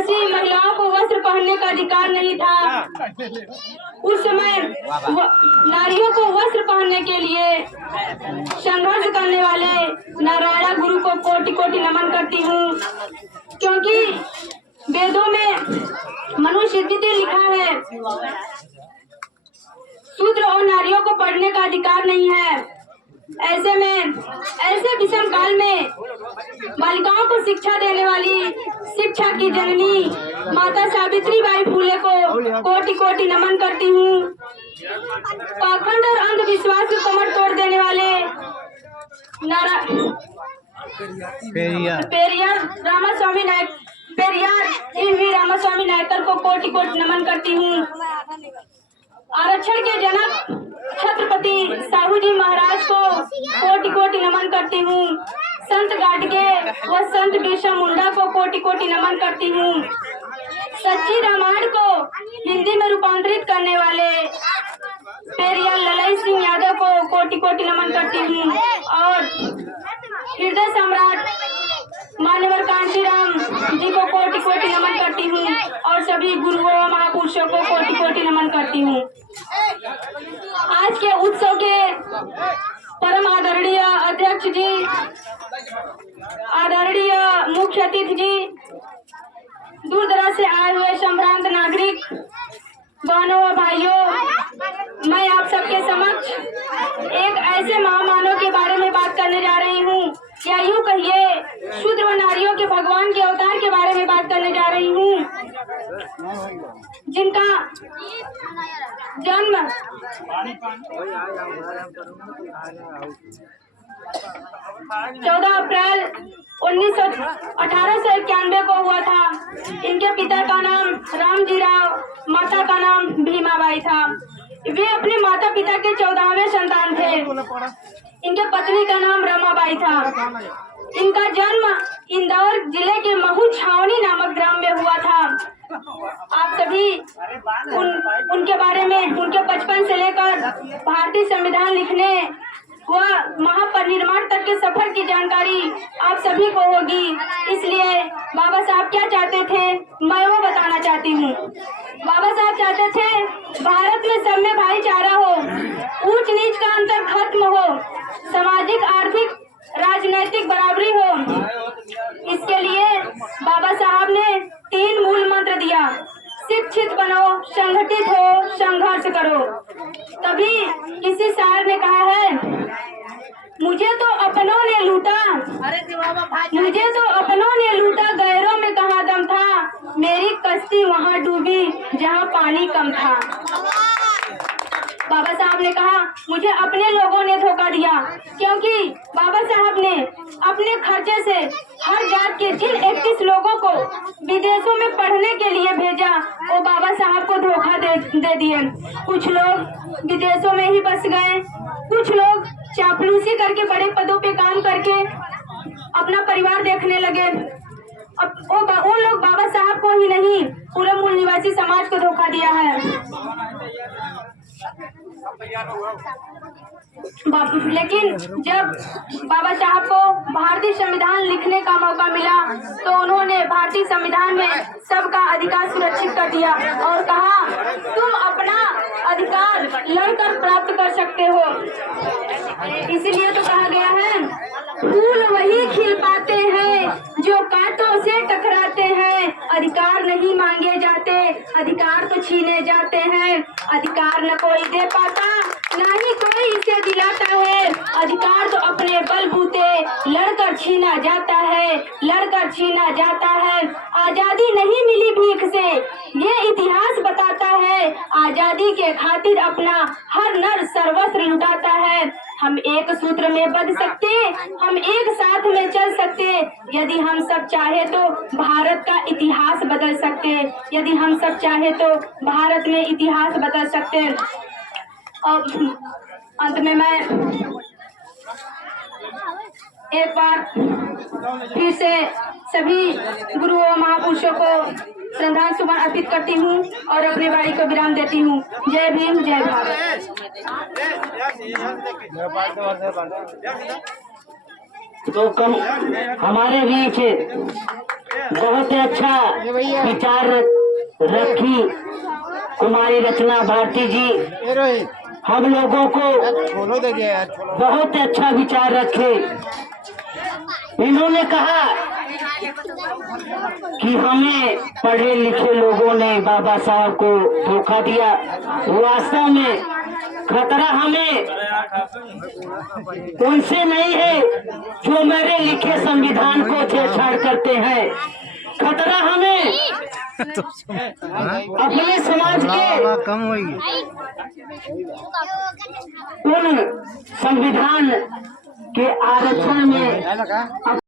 आदिवासी महिलाओं को वस्त्र पहनने का अधिकार नहीं था। उस समय नारियों को वस्त्र पहनने के लिए संघर्ष करने वाले नारायण गुरु को कोटि कोटि नमन करती हूँ, क्योंकि वेदों में मनुस्मृति लिखा है शूद्र और नारियों को पढ़ने का अधिकार नहीं है। ऐसे में ऐसे विषम काल में बालिकाओं को शिक्षा देने वाली शिक्षा की जननी माता सावित्री बाई फुले को कोटि कोटि नमन करती हूँ। पाखंड और अंधविश्वास को कमर तोड़ देने वाले पेरियार रामास्वामी नायकर को कोटि कोटि नमन करती हूँ। आरक्षण के जनक छत्रपति साहू जी महाराज को कोटि कोटि नमन करती हूँ। संत गाडगे व संत बिरसा मुंडा को कोटि कोटि नमन करती हूँ। सच्ची रामायण को हिंदी में रूपांतरित करने वाले पेरियार ललाई सिंह यादव को कोटि कोटि नमन करती हूँ। और हृदय सम्राट मान्यवर कांशीराम जी को कोटि कोटि नमन करती हूँ। और सभी गुरुओं महापुरुषों को कोटि कोटि नमन करती हूँ। आज के उत्सव के परम आदरणीय अध्यक्ष जी, आदरणीय मुख्य अतिथि जी, दूर दराज से आए हुए संभ्रांत नागरिक बहनों व भाइयों, मैं आप सबके समक्ष एक ऐसे महामानव के बारे में बात करने जा रही हूँ, या यूँ कहिए शूद्र व नारियों के भगवान के अवतार के बारे में बात करने जा रही हूँ, जिनका जन्म 14 अप्रैल 1891 को हुआ था। इनके पिता का नाम रामजी राव, माता का नाम भीमाबाई था। वे अपने माता पिता के 14वें संतान थे। इनके पत्नी का नाम रमाबाई था। इनका जन्म इंदौर जिले के महू छावनी नामक ग्राम में हुआ था। आप सभी उनके बारे में, उनके बचपन से लेकर भारतीय संविधान लिखने व महापरिनिर्वाण तक के सफर की जानकारी आप सभी को होगी। इसलिए बाबा साहब क्या चाहते थे, मैं वो बताना चाहती हूँ। बाबा साहब चाहते थे भारत में सब में भाईचारा हो, ऊंच नीच का अंतर खत्म हो, सामाजिक आर्थिक राजनैतिक बराबरी हो। इसके लिए बाबा साहब ने 3 मूल मंत्र दिया: शिक्षित बनो, संगठित हो, संघर्ष करो। तभी किसी शायर ने कहा है, मुझे तो अपनों ने लूटा, मुझे तो अपनों ने लूटा, गैरों में कहाँ दम था, मेरी कश्ती वहाँ डूबी जहाँ पानी कम था। बाबा साहब ने कहा मुझे अपने लोगों ने धोखा दिया, क्योंकि बाबा साहब ने अपने खर्चे से हर जात के जिन 31 लोगों को विदेशों में पढ़ने के लिए भेजा, वो बाबा साहब को धोखा दे दिए। कुछ लोग विदेशों में ही बस गए, कुछ लोग चापलूसी करके बड़े पदों पे काम करके अपना परिवार देखने लगे। अब वो लोग बाबा साहब को ही नहीं, पूरे मूल निवासी समाज को धोखा दिया है। लेकिन जब बाबा साहब को भारतीय संविधान लिखने का मौका मिला, तो उन्होंने भारतीय संविधान में सबका अधिकार सुरक्षित कर दिया और कहा तुम अपना अधिकार लड़कर प्राप्त कर सकते हो। इसीलिए तो कहा गया है, फूल वही खिल पाते हैं जो कांटों से टकराते हैं, अधिकार नहीं मांगे जाते, अधिकार तो छीने जाते हैं। अधिकार न कोई दे पाता, ना ही कोई इसे दिलाता है, अधिकार तो अपने बलबूते लड़कर छीना जाता है, लड़कर छीना जाता है। आजादी नहीं मिली भीख से, ये इतिहास बताता है, आजादी के खातिर अपना हर नर सर्वस्व लुटाता है। हम एक सूत्र में बंध सकते, हम एक साथ में चल सकते, यदि हम सब चाहे तो भारत का इतिहास बदल सकते, यदि हम सब चाहे तो भारत में इतिहास बदल सकते। और अंत में मैं एक बार फिर से सभी गुरुओं महापुरुषों को श्रद्धांजलि सुमन अर्पित करती हूँ और अपनी वाणी को विराम देती हूँ। जय भीम, जय भारत। तो कल हमारे बीच बहुत ही अच्छा विचार रखी कुमारी रचना भारती जी। हम लोगों को बहुत अच्छा विचार रखे। इन्होंने कहा कि हमें पढ़े लिखे लोगों ने बाबा साहब को धोखा दिया। वास्तव में खतरा हमें उनसे नहीं है जो मेरे लिखे संविधान को छेड़छाड़ करते हैं। खतरा हमें अपने समाज के उन संविधान के आरक्षण में